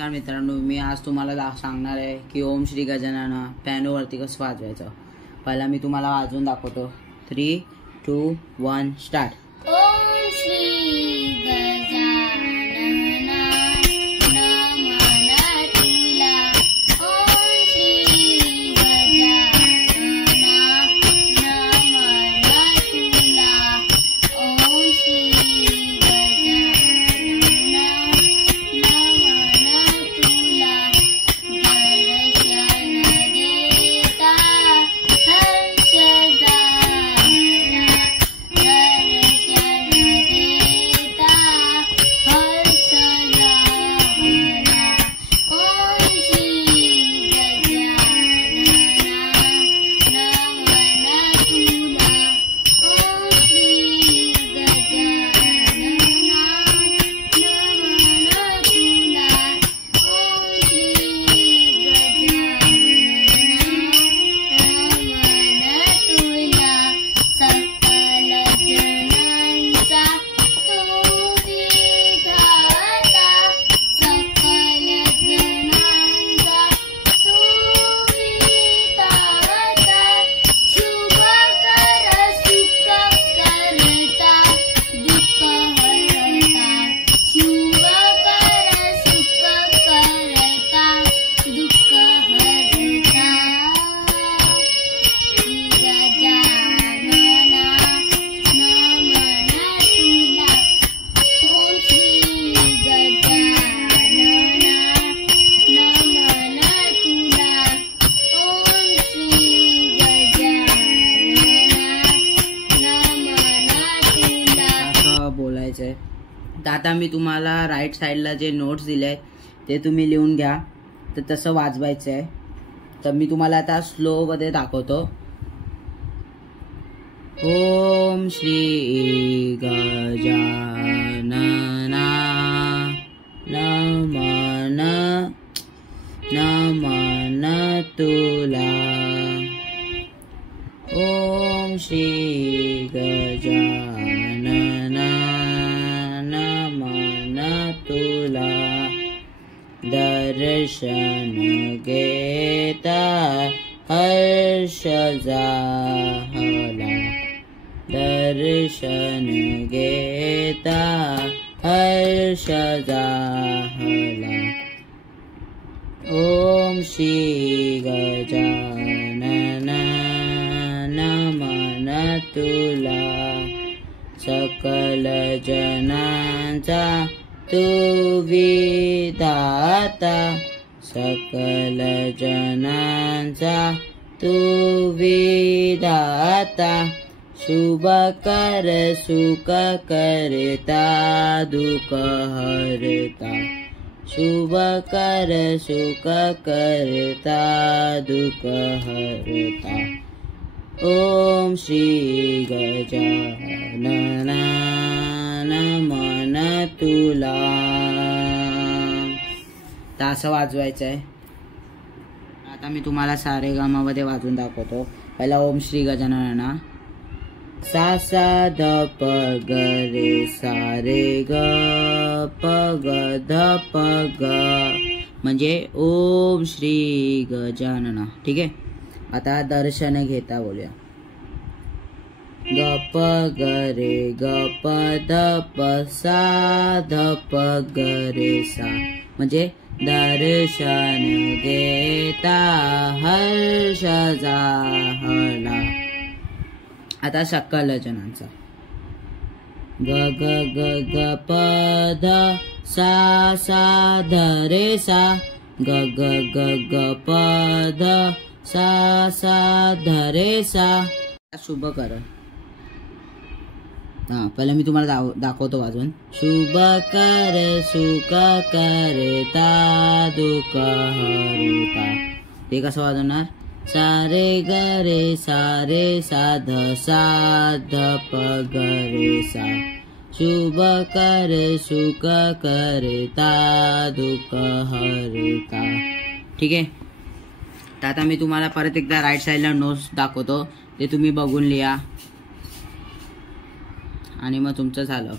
नमस्कार मित्रांनो, मी आज तुम्हाला सांगणार आहे की ओम श्री गजानन पियानोवरती कसं वाजवायचं। पहिला मी तुम्हाला वाजवून दाखवतो। 3, 2, 1 स्टार्ट। ओम श्री गजानन नमन तुला। ओम श्री गजानन नमन तुला। ओम श्री बोलायचंय। तर आता मी तुम्हाला राईट साइडला जे नोट्स दिले आहेत ते तुम्ही लिहून घ्या। तर तसं वाजवायचं आहे। तर मी तुम्हाला आता स्लो मध्ये दाखवतो। ओम श्री गजानन नमन नमन तुला। ओम श्री गजानन नमन तुला। दर्शन घेता हर्ष झाला। दर्शन घेता हर्ष झाला। ओम श्री गजानन नमन तुला। सकल जनांचा तू विधाता। सकल जनांचा तू विधाता। शुभ कर सुख करता दुःख हरता। शुभ कर सुख करता दुःख हरता। ओम श्री गजानन नमन तुला। तर असं वाजवायचं आहे। आता मी तुम्हाला सारेगामामध्ये वाजवून दाखवतो। पहिला ओम श्री गजानन सा सा ध प ग रे सा रे ग प ग ध प ग म्हणजे ओम श्री गजानन। ठीक आहे। आता दर्शन घेता बोलूया। ग प ग रे ग प ध प सा ध प ग रे सा म्हणजे दर्शन घेता हर्ष झाला। आता सकल जनांचा ग ग ग ग प ध सा सा ध रे सा। ग ग ग ग प ध सा सा ध रे सा। शुभ कर। पहिला मी तुम्हाला दाखवतो वाजवून। शुभ कर सुख करता दुःख हरता। ते कसं वाजवणार। सारे ग रे सारे सा ध सा ध प ग रे सा। शुभ कर सुख करता दुःख हरता। ठीक आहे। तर आता मी तुम्हाला परत एकदा राईट साइडला नोट्स दाखवतो। ते तुम्ही बघून लिहा आणि मग तुमचं झालं।